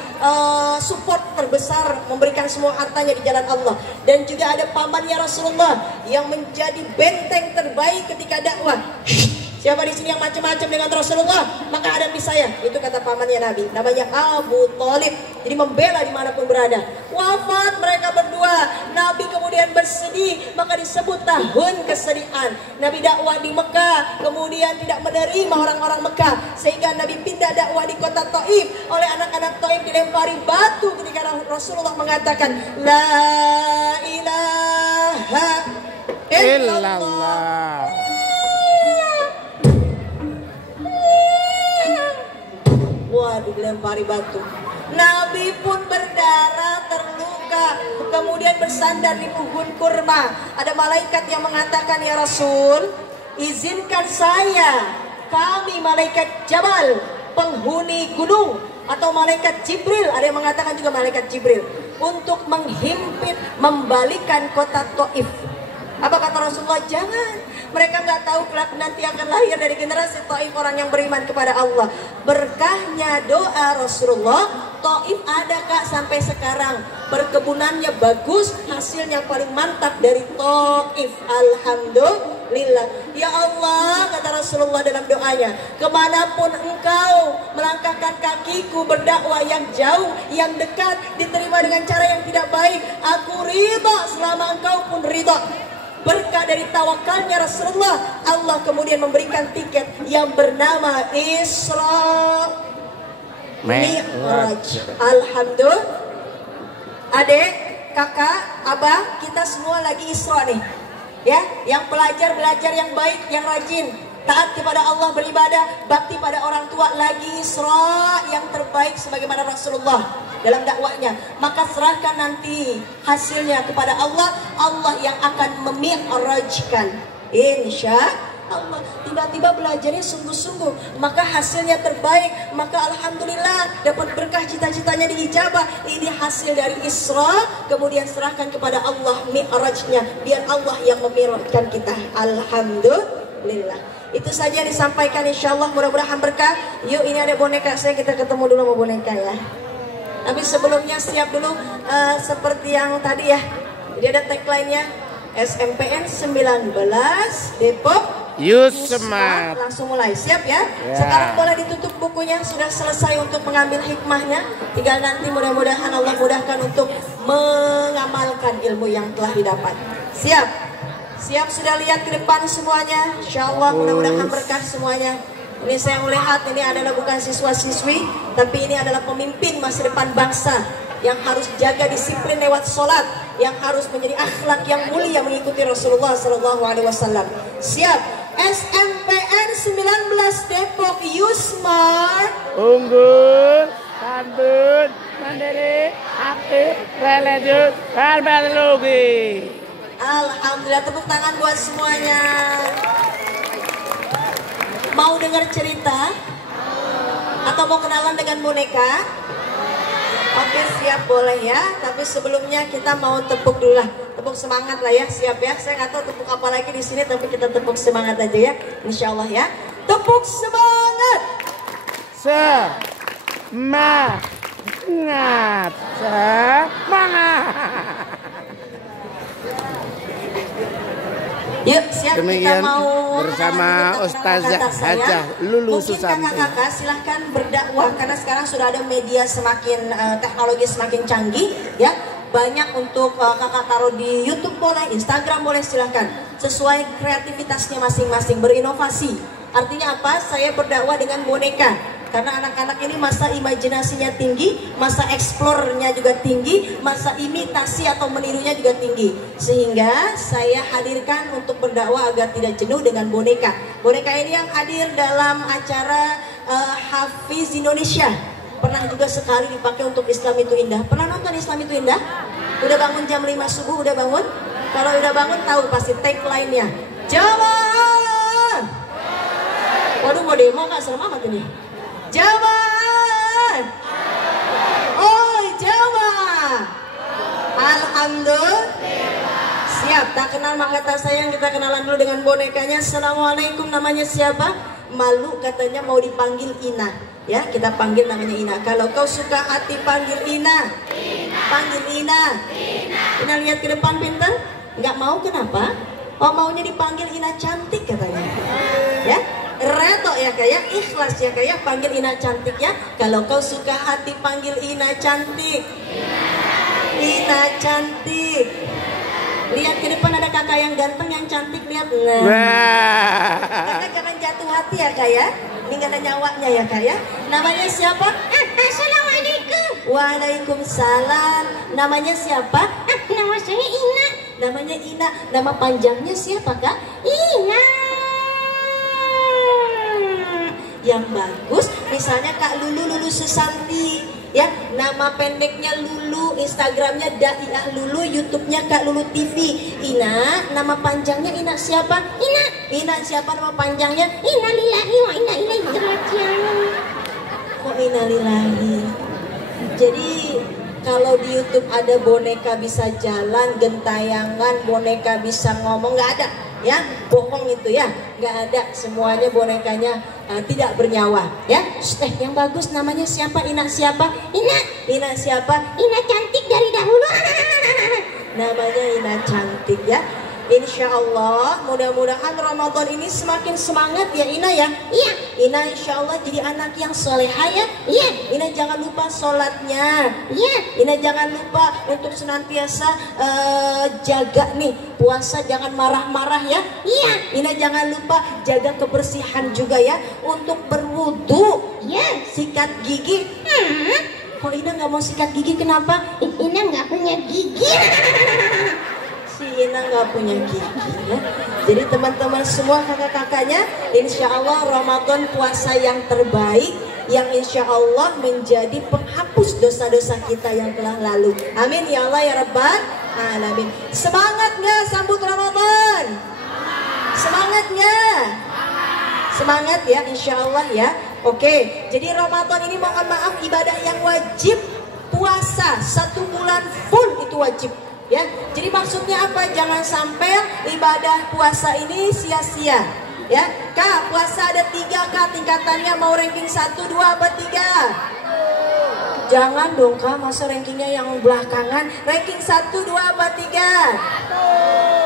support terbesar memberikan semua hartanya di jalan Allah. Dan juga ada pamannya Rasulullah yang menjadi benteng terbaik ketika dakwah. Siapa di sini yang macam-macam dengan Rasulullah, maka hadapi saya. Itu kata pamannya Nabi, namanya Abu Thalib. Jadi membela dimanapun berada. Wafat mereka berdua, Nabi kemudian bersedih, maka disebut tahun kesedihan. Nabi dakwah di Mekah, kemudian tidak menerima orang-orang Mekah, sehingga Nabi pindah dakwah di kota Taif. Oleh anak-anak Taif dilempari batu ketika Rasulullah mengatakan La ilaha illallah. Waduh, dilempari batu. Nabi pun berdarah, terluka, kemudian bersandar di pohon kurma. Ada malaikat yang mengatakan, ya Rasul, izinkan saya, kami malaikat Jabal, penghuni gunung, atau malaikat Jibril, ada yang mengatakan juga malaikat Jibril, untuk menghimpit, membalikan kota Taif. Apa kata Rasulullah? Jangan, mereka nggak tahu kelak nanti akan lahir dari generasi Taif orang yang beriman kepada Allah. Berkahnya doa Rasulullah, Taif ada Kak sampai sekarang. Perkebunannya bagus, hasilnya paling mantap dari Taif. Alhamdulillah. Ya Allah, kata Rasulullah dalam doanya, kemanapun engkau melangkahkan kakiku berdakwah, yang jauh, yang dekat, diterima dengan cara yang tidak baik, aku ridha selama engkau pun ridha. Berkah dari tawakalnya Rasulullah, Allah kemudian memberikan tiket yang bernama Isra Mi'raj. Alhamdulillah. Adek, kakak, abah, kita semua lagi Isra nih. Ya, yang belajar yang baik, yang rajin, taat kepada Allah, beribadah, bakti pada orang tua, lagi Isra yang terbaik sebagaimana Rasulullah dalam dakwahnya. Maka serahkan nanti hasilnya kepada Allah, Allah yang akan memi'rajkan, insya Allah. Tiba-tiba belajarnya sungguh-sungguh, maka hasilnya terbaik, maka alhamdulillah dapat berkah, cita-citanya diijabah. Ini hasil dari Isra, kemudian serahkan kepada Allah mi'rajnya, biar Allah yang memi'rajkan kita. Alhamdulillah. Itu saja disampaikan, insya Allah mudah-mudahan berkah. Yuk, ini ada boneka saya, kita ketemu dulu sama boneka ya. Tapi sebelumnya siap dulu seperti yang tadi ya. Jadi ada tagline-nya, SMPN 19 Depok Yusmat. Langsung mulai, siap ya? Sekarang boleh ditutup bukunya, sudah selesai untuk mengambil hikmahnya. Tinggal nanti mudah-mudahan Allah mudahkan untuk mengamalkan ilmu yang telah didapat. Siap? Siap sudah lihat ke depan semuanya? Insya Allah mudah-mudahan berkah semuanya. Ini saya melihat ini adalah bukan siswa-siswi, tapi ini adalah pemimpin masa depan bangsa yang harus jaga disiplin lewat sholat, yang harus menjadi akhlak yang mulia mengikuti Rasulullah SAW. Siap? SMPN 19 Depok Yusmar. Unggul, santun, mandiri, aktif, religius, berteknologi. Alhamdulillah, tepuk tangan buat semuanya. Mau dengar cerita? Atau mau kenalan dengan boneka? Oke, siap, boleh ya. Tapi sebelumnya kita mau tepuk dulu lah. Tepuk semangat lah ya, siap ya. Saya nggak tahu tepuk apa lagi di sini, tapi kita tepuk semangat aja ya. Insya Allah ya. Tepuk semangat. Semangat. Semangat. Yuk, siap. Demikian Kita mau bersama Ustazah Hajah Lulu Susanti. Mungkin kakak-kakak silahkan berdakwah, karena sekarang sudah ada media semakin teknologi semakin canggih ya. Banyak untuk kakak taruh di YouTube boleh, Instagram boleh, silahkan. Sesuai kreativitasnya masing-masing, berinovasi. Artinya apa? Saya berdakwah dengan boneka. Karena anak-anak ini masa imajinasinya tinggi, masa eksplornya juga tinggi, masa imitasi atau menirunya juga tinggi. Sehingga saya hadirkan untuk berdakwah agar tidak jenuh dengan boneka. Boneka ini yang hadir dalam acara Hafiz Indonesia. Pernah juga sekali dipakai untuk Islam itu Indah. Pernah nonton Islam itu Indah? Udah bangun jam 5 subuh, udah bangun? Kalau udah bangun tahu pasti tagline-nya. Jamaah! Waduh, mau demo gak? Serem amat ini. Jamaah! Oi, jamaah! Alhamdulillah. Siap, tak kenal maka tak sayang, kita kenalan dulu dengan bonekanya. Assalamualaikum, namanya siapa? Malu katanya mau dipanggil Ina. Ya, kita panggil namanya Ina. Kalau kau suka hati panggil Ina. Panggil Ina. Ina lihat ke depan pintar? Nggak mau, kenapa? Oh, maunya dipanggil Ina cantik katanya. Ya, reto ya kayak, ikhlas ya kayak, panggil Ina cantik ya. Kalau kau suka hati panggil Ina cantik. Ina cantik. Lihat ke depan ada kakak yang ganteng, yang cantik, lihat. Nah. Kakak jangan jatuh hati ya kak ya. Ini gak ada nyawanya ya kak ya. Namanya siapa? Assalamualaikum. Waalaikumsalam. Namanya siapa? Nama saya Ina. Namanya Ina. Nama panjangnya siapa kak? Ina. Yang bagus, misalnya Kak Lulu Susanti. ya. Nama pendeknya Lulu, Instagramnya Daiah Lulu, YouTube-nya Kak Lulu TV. Ina, nama panjangnya Ina siapa? Ina siapa nama panjangnya? Ina lillahi wa inna ilaihi raji'un. Kok Ina lillahi? Jadi kalau di YouTube ada boneka bisa jalan, gentayangan, boneka bisa ngomong, nggak ada, ya, bohong itu ya, nggak ada, semuanya bonekanya tidak bernyawa, ya. Yang bagus namanya siapa? Ina siapa? Ina siapa? Ina cantik dari dahulu. Namanya Ina cantik, ya. Insya Allah mudah-mudahan Ramadan ini semakin semangat ya Ina ya. Iya. Ina insya Allah jadi anak yang soleha ya. Iya. Ina jangan lupa sholatnya. Iya. Ina jangan lupa untuk senantiasa jaga nih puasa, jangan marah-marah ya. Iya. Ina jangan lupa jaga kebersihan juga ya. Untuk berwudu. Iya. Sikat gigi. Kok Ina nggak mau sikat gigi kenapa? Ina nggak punya gigi. Si Ina nggak punya gigi ya. Jadi teman-teman semua kakak-kakaknya, insya Allah Ramadan puasa yang terbaik, yang insya Allah menjadi penghapus dosa-dosa kita yang telah lalu. Amin ya Allah ya Rabbal Alamin. Semangat nggak sambut Ramadan? Semangat nggak? Semangat ya insya Allah ya. Oke, jadi Ramadan ini mohon maaf ibadah yang wajib, puasa 1 bulan full itu wajib. Ya, jadi maksudnya apa? Jangan sampai ibadah puasa ini sia-sia. Ya, Kak, puasa ada 3 Kak tingkatannya, mau ranking 1, 2, apa 3? Jangan dong Kak, masa rankingnya yang belakangan. Ranking 1, 2, apa 3?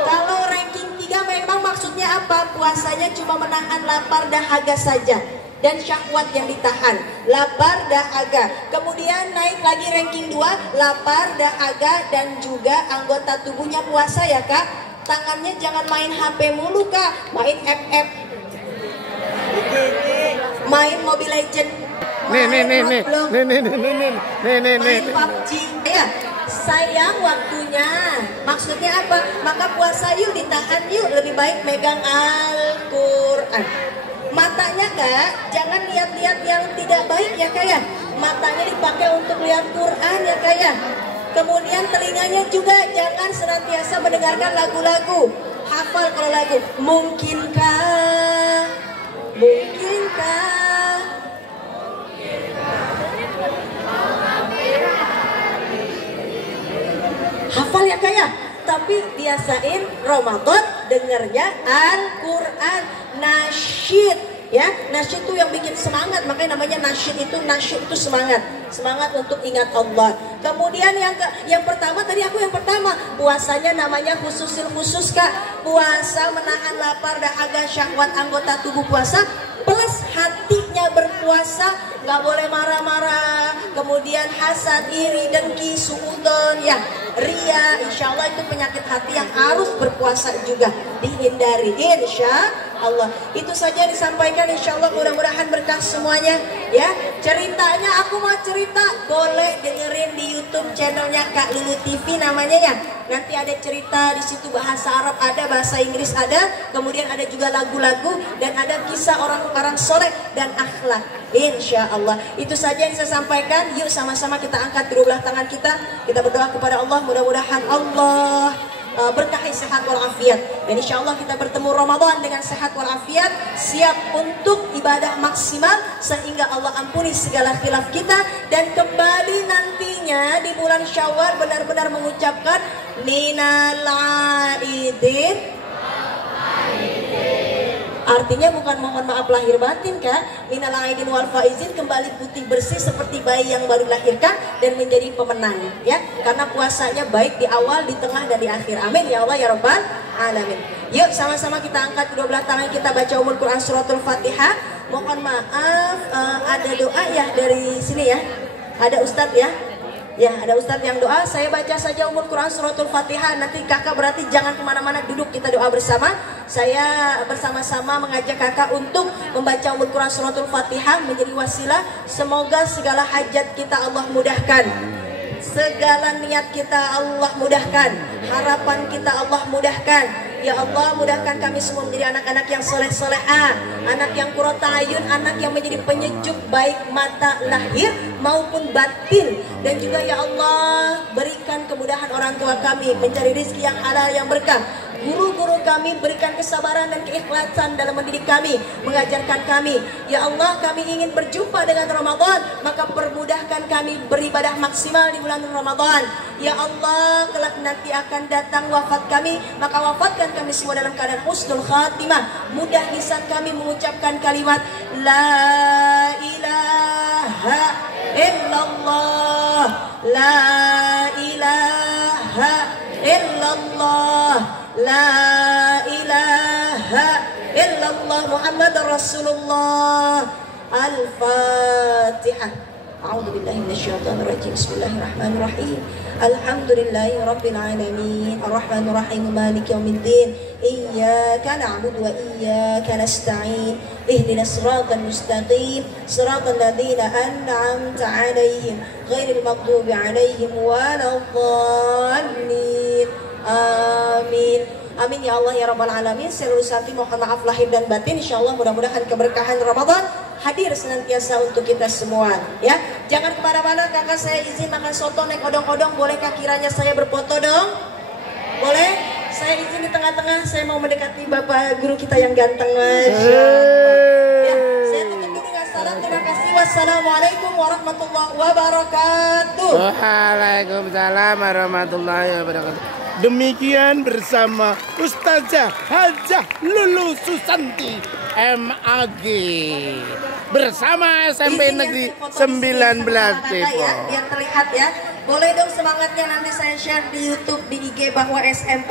Kalau ranking 3 memang maksudnya apa? Puasanya cuma menahan lapar dahaga saja dan syahwat yang ditahan, lapar, dahaga. Kemudian naik lagi ranking 2, lapar, dahaga, dan juga anggota tubuhnya puasa ya Kak. Tangannya jangan main HP mulu Kak, main FF, main Mobile Legend, main PUBG ya. Sayang waktunya. Maksudnya apa? Maka puasa yuk, ditahan yuk, lebih baik megang Al-Quran. Matanya Kak, jangan lihat-lihat yang tidak baik ya Kak ya. Matanya dipakai untuk lihat Quran ya Kak ya. Kemudian telinganya juga jangan senantiasa mendengarkan lagu-lagu. Hafal kalau lagu. Mungkinkah? Hafal ya Kak ya. Tapi biasain Ramadan dengernya Al-Quran, nasyid ya. Nasyid itu yang bikin semangat, makanya namanya nasyid itu semangat untuk ingat Allah. Kemudian yang pertama tadi aku yang pertama, puasanya namanya khusus Kak. Puasa menahan lapar, dahaga, syahwat anggota tubuh puasa, plus hatinya berpuasa, nggak boleh marah-marah, kemudian hasad, iri, dengki, suudon ya, ria. Insya Allah itu penyakit hati yang harus berpuasa juga dihindari insya Allah. Itu saja disampaikan, insya Allah mudah-mudahan berkah semuanya ya. Ceritanya aku mau cerita, boleh dengerin di YouTube channelnya Kak Lulu TV namanya ya. Nanti ada cerita di situ, bahasa Arab ada, bahasa Inggris ada, kemudian ada juga lagu-lagu dan ada kisah orang-orang soleh dan akhlak insya Allah. Itu saja yang saya sampaikan. Yuk sama-sama kita angkat kedua belah tangan kita berdoa kepada Allah, mudah-mudahan Allah berkahi sehat walafiat, dan insya Allah kita bertemu Ramadan dengan sehat walafiat, siap untuk ibadah maksimal sehingga Allah ampuni segala khilaf kita, dan kembali nantinya di bulan Syawal benar-benar mengucapkan minal aidin. Artinya bukan mohon maaf lahir batin Kak. Minal aidin wal faizin, kembali putih bersih seperti bayi yang baru dilahirkan dan menjadi pemenang ya. Karena puasanya baik di awal, di tengah, dan di akhir. Amin ya Allah ya Rabbal Alamin. Yuk sama-sama kita angkat kedua belah tangan kita, baca umul Quran suratul Fatihah. Mohon maaf ada doa ya dari sini ya. Ada Ustadz ya. Ya, ada Ustadz yang doa. Saya baca saja umul Quran suratul Fatihah. Nanti kakak berarti jangan kemana-mana, duduk kita doa bersama. Saya bersama-sama mengajak kakak untuk membaca umul Quran suratul Fatihah, menjadi wasilah. Semoga segala hajat kita Allah mudahkan, segala niat kita Allah mudahkan, harapan kita Allah mudahkan. Ya Allah, mudahkan kami semua menjadi anak-anak yang soleh-solehah, anak yang qurrata ayun, anak yang menjadi penyejuk baik mata lahir maupun batin. Dan juga ya Allah, berikan kemudahan orang tua kami mencari rezeki yang halal yang berkah. Guru-guru kami berikan kesabaran dan keikhlasan dalam mendidik kami, mengajarkan kami. Ya Allah, kami ingin berjumpa dengan Ramadan, maka permudahkan kami beribadah maksimal di bulan Ramadan. Ya Allah, kelak nanti akan datang wafat kami, maka wafatkan kami semua dalam keadaan husnul khatimah. Mudah lisan kami mengucapkan kalimat La ilaha illallah, La ilaha illallah, La ilaha illallah Muhammad Rasulullah. Al-Fatihah. A'udzu billahi minasyaitonir rajim. Bismillahirrahmanirrahim. Alhamdulillahi rabbil alamin. Arrahmanir rahim. Maliki yaumiddin. Iyyaka na'budu wa iyyaka nasta'in. Ihdinas siratal mustaqim. Siratal ladzina an'amta 'alaihim ghairil maghdubi 'alaihim waladdallin. Amin. Amin ya Allah ya Rabbal Alamin. Seluruh santi mohon maaf lahir dan batin. InsyaAllah mudah-mudahan keberkahan Ramadan hadir senantiasa untuk kita semua. Ya, jangan kemana-mana. Kakak saya izin makan soto naik odong-odong. Bolehkah kiranya saya berfoto dong? Boleh? Saya izin di tengah-tengah. Saya mau mendekati bapak guru kita yang ganteng. Masya Allah. Ya, saya tutup dulu dengan salam. Terima kasih. Wassalamualaikum warahmatullahi wabarakatuh. Waalaikumsalam warahmatullahi wabarakatuh. Demikian bersama Ustazah Hajah Lulu Susanti MAG bersama SMP Negeri 19 Depok. Ya, biar terlihat ya. Boleh dong semangatnya nanti saya share di YouTube, di IG bahwa SMP